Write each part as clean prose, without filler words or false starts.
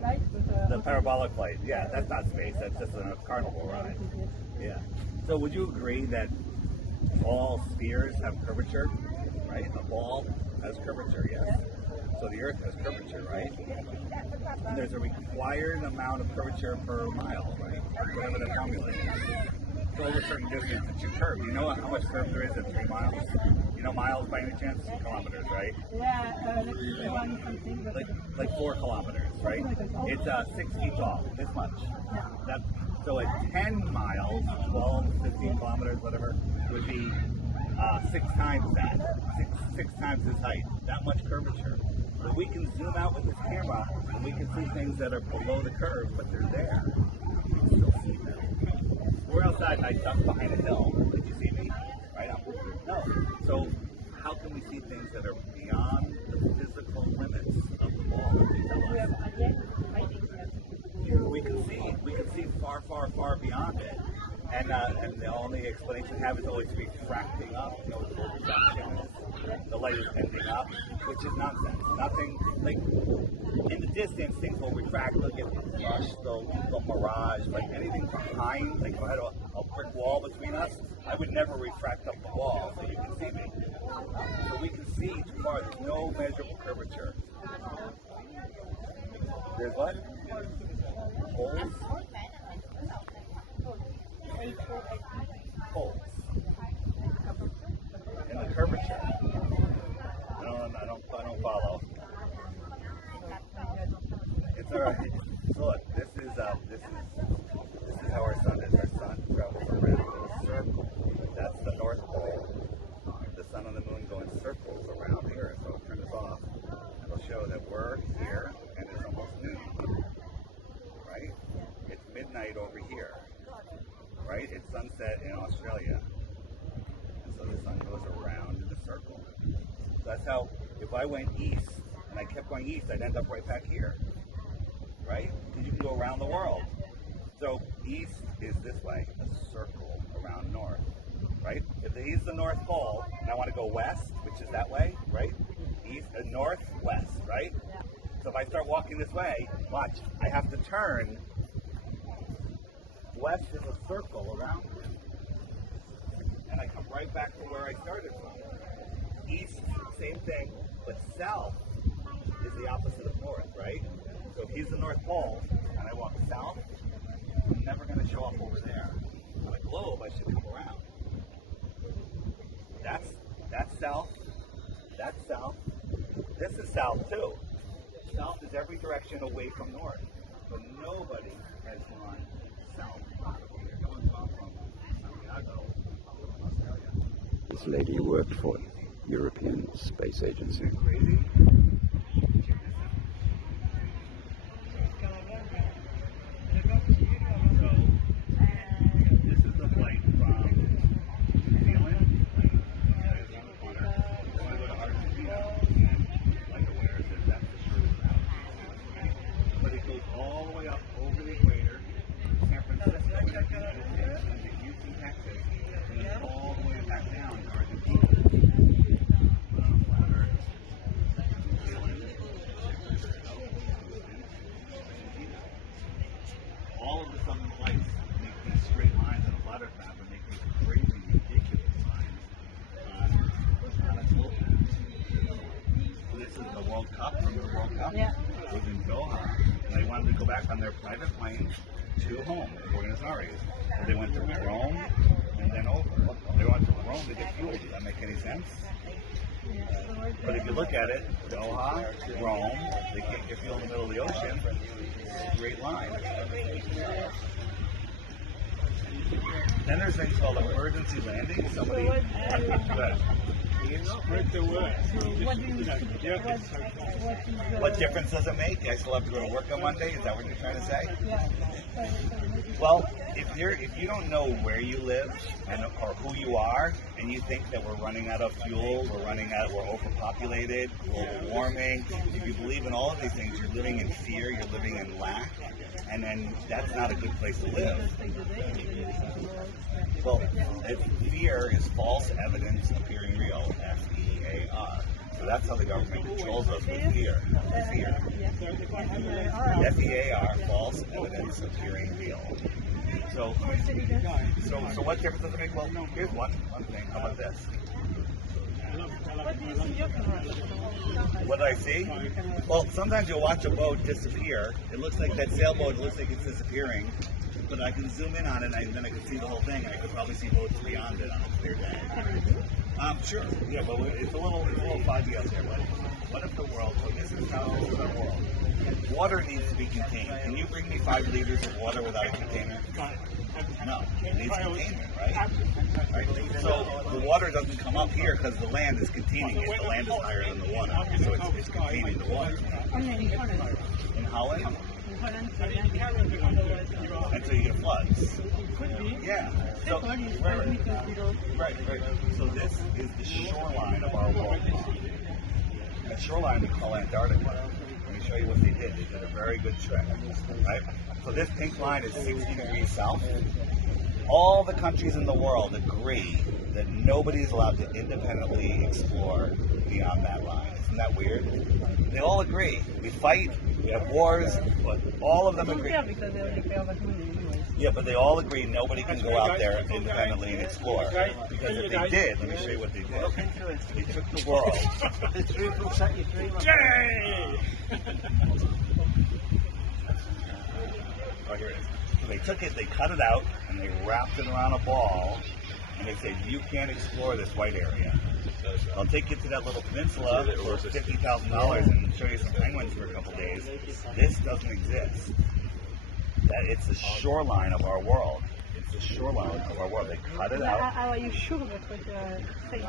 flight. The parabolic flight. Yeah, that's not space. That's just a carnival ride. Yeah. So would you agree that all spheres have curvature, right? A ball has curvature, yes. So the Earth has curvature, right? And there's a required amount of curvature per mile, right? Whatever the formula is. So over a certain distance, it's your curve. You know how much curve there is at 3 miles? You know miles by any chance? Kilometers, right? Yeah, like 1 something. Like 4 kilometers, right? It's 6 feet tall, this much. Yeah. So at 10 miles, 12, 15 kilometers, whatever, would be 6 times that. Six times this height. That much curvature. But we can zoom out with this camera, and we can see things that are below the curve, but they're there. You can still see them. We're outside, and I ducked behind a hill. Did you see me? Right up. No. So how can we see things that are beyond the physical limits of the ball? We can see far, far, far beyond it. And the only explanation we have is always refracting up. You know what refraction is? The light is bending up, which is nonsense. Nothing, like, in the distance, things will refract, they'll get crushed, they'll mirage, like anything behind, like if I had a brick wall between us, I would never refract up the wall so you can see me. So we can see too far, there's no measurable curvature. There's what? Holes? Holes. In the curvature. I don't follow. It's alright. So look, this is how our sun is. Our sun travels around in a circle. That's the North Pole. The sun and the moon go in circles around the Earth. So I'll turn this off. And it'll show that we're here and it's almost noon. Right? It's midnight over here. Right? It's sunset in Australia. And so the sun goes around in a circle. So that's how, if I went east and I kept going east, I'd end up right back here. Right? Because you can go around the world. So east is this way, a circle around north. Right? If the east is the North Pole, and I want to go west, which is that way, right? East, north, west, right? So if I start walking this way, watch, I have to turn. West is a circle around it. And I come right back to where I started from. East, same thing, but south is the opposite of north, right? So if he's the North Pole, and I walk south, I'm never going to show up over there. On a globe, I should come around. That's south. That's south. This is south, too. South is every direction away from north. But nobody has gone south. This lady worked for European Space Agency. Crazy? Was in Doha, and they wanted to go back on their private plane to home, Buenos Aires. So they went to Rome and then over. They went to Rome to get fuel. Does that make any sense? But if you look at it, Doha, Rome, they can't get fuel in the middle of the ocean. Straight line. Then there's things called emergency landing. Somebody. Spread the word. What difference does it make? I still have to go to work on Monday? Is that what you're trying to say? Well, if you don't know where you live or who you are, and you think that we're running out of fuel, we're overpopulated, global warming, if you believe in all of these things, you're living in fear, you're living in lack, and then that's not a good place to live. Well, fear is false evidence appearing real, F-E-A-R. So that's how the government controls us with fear. Fear. FEAR, false evidence appearing real. So what difference does it make? Well, here's one thing. How about this? What do you see your camera? What do I see? Well, sometimes you'll watch a boat disappear. It looks like that sailboat, it looks like it's disappearing. But I can zoom in on it, and then I can see the whole thing, and I could probably see boats beyond it on a clear day. Sure. Yeah, but it's a little foggy out there. But what if the world? So this is how the world. Water needs to be contained. Can you bring me 5 liters of water without a container? No, it needs containment, right? So the water doesn't come up here because the land is containing it. The land is higher than the water, so it's containing the water. In Holland? Until you get floods. Yeah. So, right. So this is the shoreline of our world. The shoreline we call Antarctica. Let me show you what they did. They did a very good trick, right? So this pink line is 60 degrees south. All the countries in the world agree that nobody's allowed to independently explore beyond that line. Isn't that weird? They all agree. We fight, we have wars, but all of them agree. Yeah, but they all agree nobody can go out there independently and explore. Because if they did, let me show you what they did. They took the world. Yay! Oh, here it is. So they took it, they cut it out, and they wrapped it around a ball, and they said, you can't explore this white area. I'll take you to that little peninsula for $50,000 and show you some penguins for a couple days. This doesn't exist. That it's the shoreline of our world. It's the shoreline of our world. They cut it out. Are you sure that's what you're saying?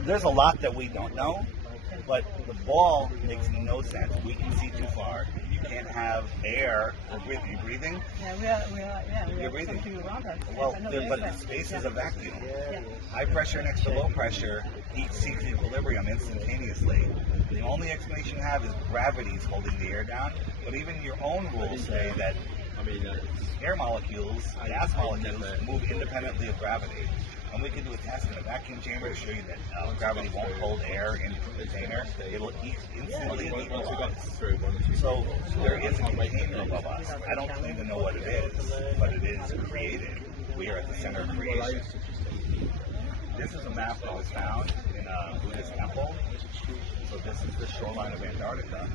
There's a lot that we don't know, but the ball makes no sense. We can see too far. You can't have air. Are you breathing? Yeah, You're breathing. something around us. Well, but space is a vacuum. High pressure next to low pressure, each seeks equilibrium instantaneously. The only explanation you have is gravity is holding the air down. But even your own rules say that air molecules, gas molecules, move independently of gravity. And we can do a test in a vacuum chamber to show you that gravity won't hold air in the container. It'll instantly equalize. So there is a container above us. I don't claim to know what it is, but it is created. We are at the center of creation. This is a map that was found in a Buddhist temple. So this is the shoreline of Antarctica.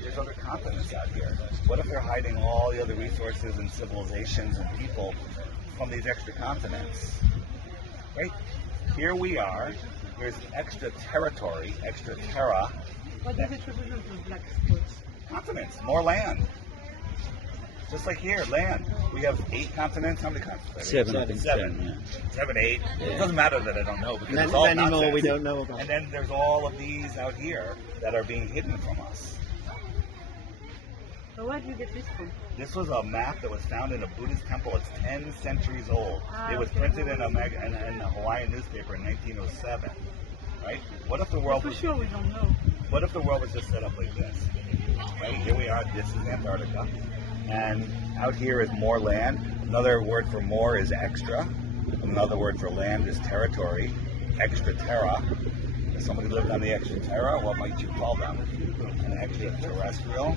There's other continents out here. What if they're hiding all the other resources and civilizations and people from these extra continents? Right? Here we are. There's extra territory, extra terra. What does it represent with black spots? Continents, more land. Just like here, land. We have 8 continents. How many continents? 7, I think. 7, 8. It doesn't matter that I don't know because it's all many more nonsense. we don't know about. And then there's all of these out here that are being hidden from us. So where do you get this from? This was a map that was found in a Buddhist temple. It's 10 centuries old. It was printed in a Hawaiian newspaper in 1907. Right? What if the world For was? sure we don't know. What if the world was just set up like this? Right? Here we are. This is Antarctica. And out here is more land. Another word for more is extra. Another word for land is territory. Extra terra. If somebody lived on the extra terra, what might you call them? An extraterrestrial?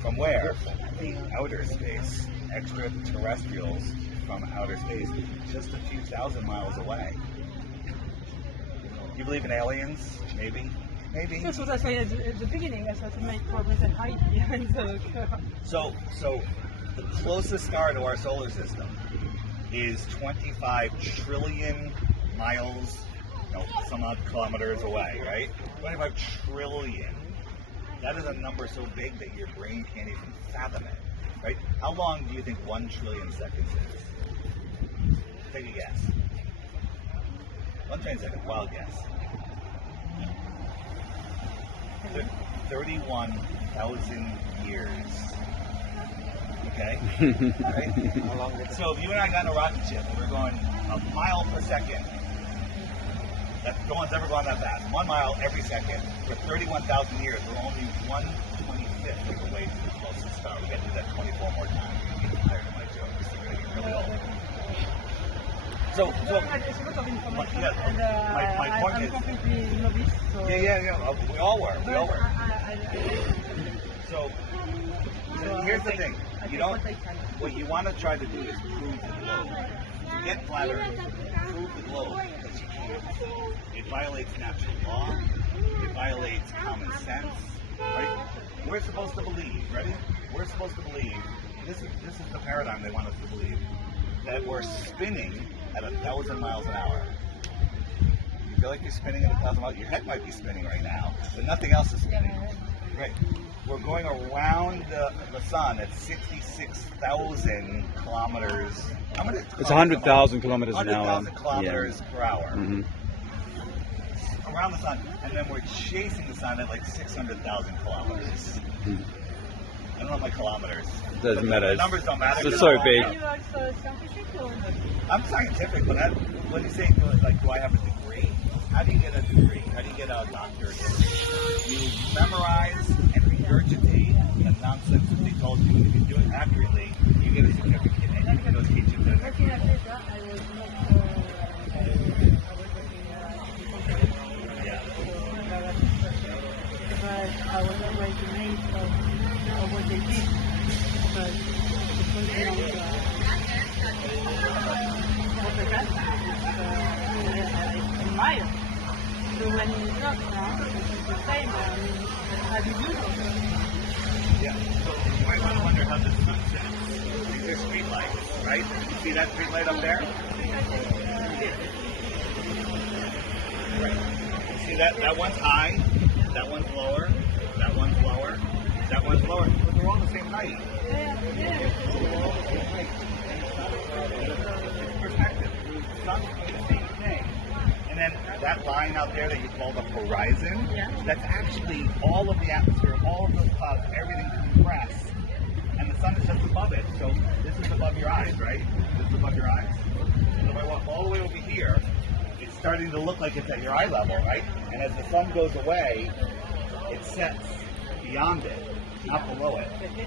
From where? The outer space. Extraterrestrials from outer space. Just a few thousand miles away. You believe in aliens? Maybe. Maybe. That's what I said at the beginning. I tried to make progress and hide behind the curve. So the closest star to our solar system is 25 trillion miles, some odd kilometers away, right? 25 trillion. That is a number so big that your brain can't even fathom it, right? How long do you think 1 trillion seconds is? Take a guess. 1 trillion seconds, wild guess. 31,000 years. Okay? Right? So if you and I got in a rocket ship and we're going a mile per second, no one's ever gone that fast. 1 mile every second for 31,000 years. We're only 1/25th of the way to the closest star. We got to do that 24 more times. I'm tired of my jokes. They're going to get really old. So It's a lot of information, yeah, and my point I'm is- completely novice. So yeah. We all were. We all but were. I So So here's the I thing. take You don't. what I can. What you want to try to do is prove the globe. To get flat Earth, prove the globe, but you can't. It violates natural law. It violates common sense. Right? We're supposed to believe. Ready? We're supposed to believe. This is the paradigm they want us to believe, that we're spinning at 1,000 miles an hour. You feel like you're spinning at 1,000 miles. Your head might be spinning right now, but nothing else is spinning. Right. We're going around the sun at 66,000 kilometers. How many? It's 100,000 kilometers an hour. 100,000 kilometers per hour. Mm-hmm. Around the sun, and then we're chasing the sun at like 600,000 kilometers. I don't know my kilometers. Doesn't matter. The numbers don't matter. It's so big. Are you also scientific or not? I'm scientific, but when you say, like, do I have a degree? How do you get a degree? How do you get a doctorate degree? You memorize and regurgitate the nonsense that they told you, and if you do it accurately, you get a certificate, and you can go teach it to the next Working at people. ESA, I was not. I was working Yeah. but I was always amazed of what they did. But it was beyond what the guys I admire. So when it's not now, it's the same. I mean, how do you do it? Yeah. So you might want to wonder how the sun sets. These are street lights, right? You see that street light up there? Right. See that one's high, that one's lower, that one's lower, that one's lower. But they're all the same height. They're all the same height. It's perspective. The sun's doing the same thing. And then that line out there that you call the horizon, that's actually all of the atmosphere, all of those clouds, everything compressed. And the sun is just above it. So this is above your eyes, right? This is above your eyes. So if I walk all the way over here, it's starting to look like it's at your eye level, right? And as the sun goes away, it sets beyond it, not below it. It's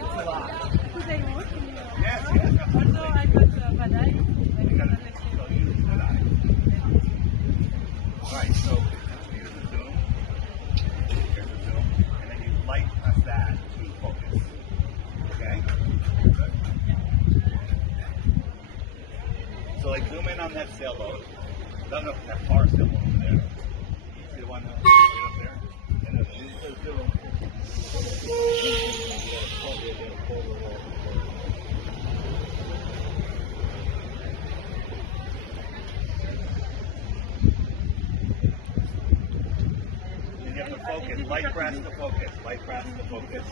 a lot. Because I work in Yes, absolutely. although I got bad eyes, You gotta so use the good eye. Alright, so here's the zoom. Here's the zoom. And then you light press that to focus. Okay? Good. So like zoom in on that sailboat. No, that far sailboat over there. See the one right up there? And then use the zoom. Then you have to focus. Light press to focus. Light press to focus.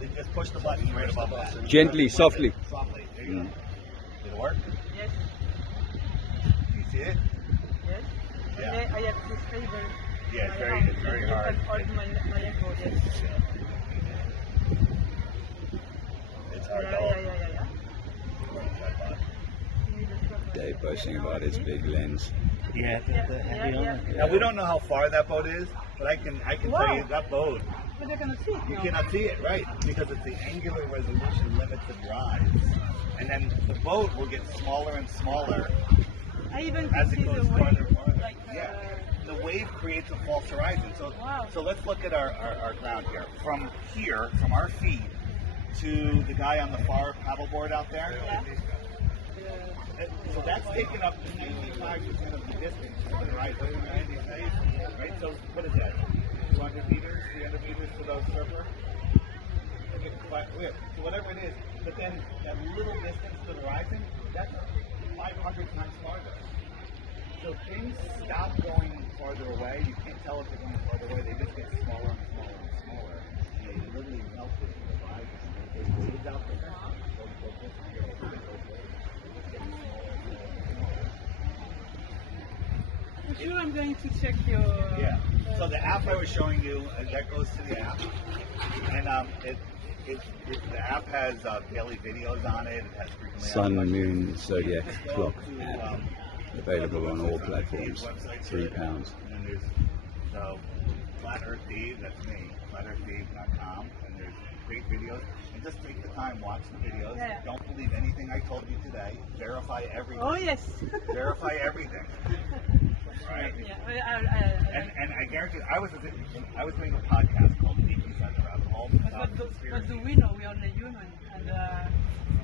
Then just push the button right above that. Gently, softly. Softly. There you go. Did it work? Yes, Do you see it? yes. Yeah. I have to stay very. Yeah, it's very hard. I hold my elbow, yes. It's hard to Yeah. Dave boasting about his big lens. Yeah, Yeah. Now we don't know how far that boat is, but I can tell you that boat, But I cannot see it you now. cannot see it, right? Because it's the angular resolution limits of your eyes. And then the boat will get smaller and smaller I even as can it see goes the farther wave. and farther. Like, Yeah. The wave creates a false horizon. So Wow. so let's look at our ground here. From here, from our feet to the guy on the far paddleboard out there. Yeah. So that's taken up 95% of the distance to the right. Right? So what is that? 200 meters, 300 meters to the surfer? Okay, so whatever it is, but then that little distance to the horizon, that's 500 times farther. So things stop going farther away. You can't tell if they're going farther away. They just get smaller and smaller and smaller. And they literally melt into the horizon. There's waves out there. They'll disappear over those waves. For sure, I'm going to check your. Yeah. So the app I was showing you, that goes to the app, and the app has daily videos on it. It has frequently Sun, asked Moon, questions. Zodiac Go Clock to, app. Available on all the platforms. website £3. And then there's Flat Earth Steve, that's me, flatearthsteve.com, and there's great videos. And just take the time, watch the videos. Yeah. Don't believe anything I told you today. Verify everything. Oh yes. Verify everything. Right? Yeah. And I guarantee you, I was doing a podcast called Deep Inside the Rabbit Hole. But do we know we are only human? And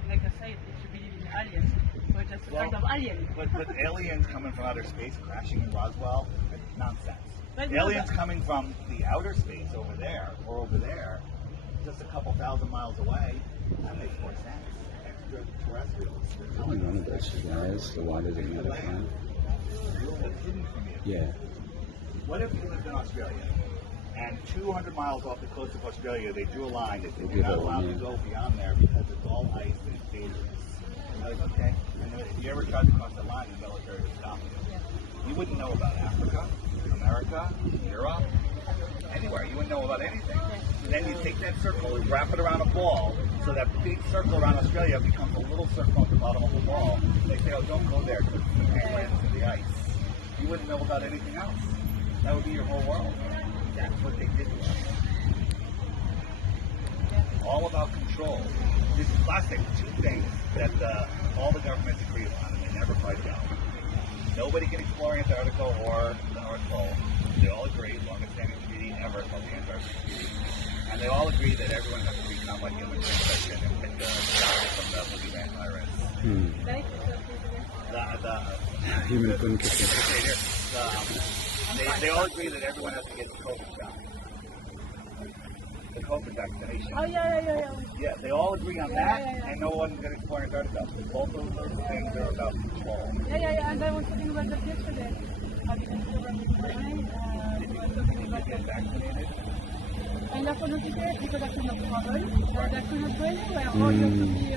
like I said, if you believe in aliens, we're just a kind of alien. But aliens coming from outer space crashing in Roswell, nonsense. But Aliens coming from the outer space over there, or over there, just a couple thousand miles away, that makes more sense. Extraterrestrials. Probably one of those flies, the one that another fly. That's hidden from you. Yeah. What if you lived in Australia, and 200 miles off the coast of Australia, they drew a line that said you're not allowed to go beyond there because it's all ice and it's dangerous. And I was like, okay. And then if you ever tried to cross the line, the military would stop you. You wouldn't know about Africa, America, Europe, anywhere. You wouldn't know about anything. So then you take that circle and wrap it around a ball, so that big circle around Australia becomes a little circle at the bottom of the ball. They say, oh, don't go there because it's the penguins and the ice. You wouldn't know about anything else. That would be your whole world. That's what they did to us. All about control. This is last thing, two things that all the governments agree upon, and they never quite go. Nobody can explore Antarctica or the North Pole. They all agree, longest standing treaty ever called the Antarctic Treaty. And they all agree that everyone has to become like human infection and pick the virus from the boogeyman virus. Human couldn't kick it. They all agree that everyone has to get the COVID shot. The COVID vaccination. Oh yeah. Yeah, they all agree on that, and no one can explore Antarctica. Both of those things are about control. Yeah. And I was talking about that yesterday. I didn't cover it today. We were talking about Get vaccinated. and I couldn't do it because I could not travel. And I could not go anywhere. Or you have to be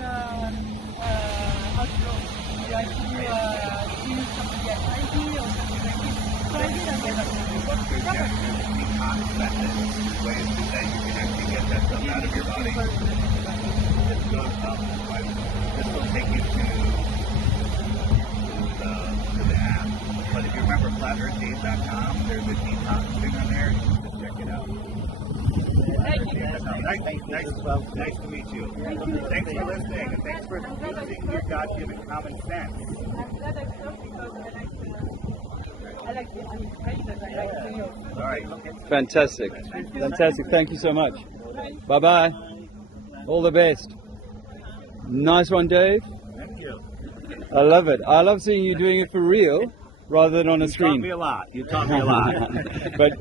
outdoors. You have to do something like ID or something like this. So I did and I Ways that you can actually get that stuff out of your body. This will take you to the app. But if you remember flatearthdays.com, there's a detox thing on there. Just check it out. Nice to meet you. Thanks for listening, and thanks for using your God-given common sense. I'm glad I stopped because I like the animations, I like the All right. Fantastic. Fantastic. Thank you so much. Bye-bye. All the best. Nice one, Dave. Thank you. I love it. I love seeing you doing it for real rather than on a You taught screen. me a lot. You taught me a lot. But,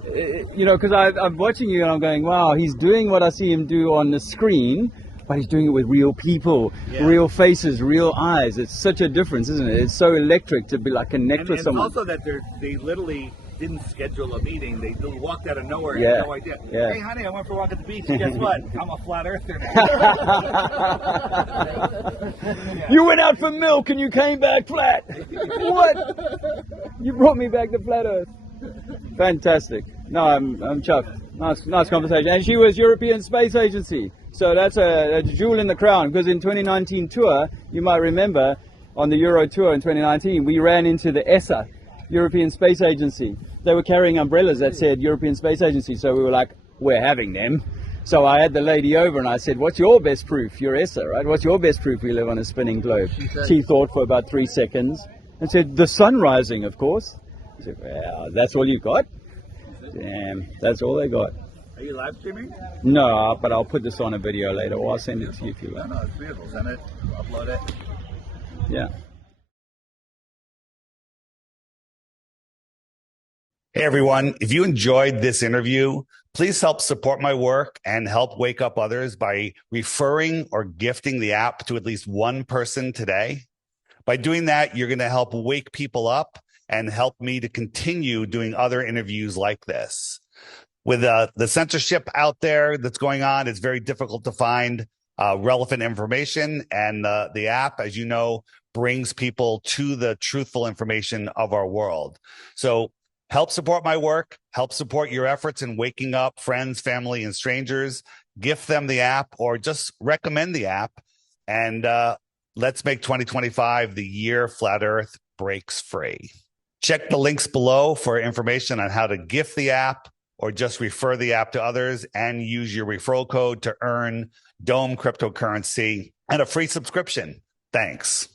you know, because I'm watching you and I'm going, wow, he's doing what I see him do on the screen, but he's doing it with real people, real faces, real eyes. It's such a difference, isn't it? It's so electric to be like connect with someone. And also that they literally didn't schedule a meeting. They walked out of nowhere and had no idea. Yeah. Hey, honey, I went for a walk at the beach. Guess what? I'm a flat earther now. You went out for milk and you came back flat. What? You brought me back to flat Earth. Fantastic. No, I'm chuffed. Nice conversation. And she was European Space Agency. So that's a jewel in the crown, because in 2019 tour, you might remember, on the Euro tour in 2019, we ran into the ESA, European Space Agency. They were carrying umbrellas that said European Space Agency, so we were like, we're having them. So I had the lady over and I said, what's your best proof? You're ESA, right? What's your best proof we live on a spinning globe? She thought for about 3 seconds and said, the sun rising, of course. I said, well, that's all you got? Damn, that's all they got. Are you live streaming? No, but I'll put this on a video later, or I'll send it to you if you like. No, it's beautiful. Send it, upload it. Yeah. Hey everyone, if you enjoyed this interview, please help support my work and help wake up others by referring or gifting the app to at least one person today. By doing that, you're going to help wake people up and help me to continue doing other interviews like this. With the censorship out there that's going on, it's very difficult to find relevant information. And the app, as you know, brings people to the truthful information of our world. So help support my work, help support your efforts in waking up friends, family, and strangers. Gift them the app or just recommend the app. And let's make 2025 the year Flat Earth breaks free. Check the links below for information on how to gift the app, or just refer the app to others and use your referral code to earn Dome cryptocurrency and a free subscription. Thanks.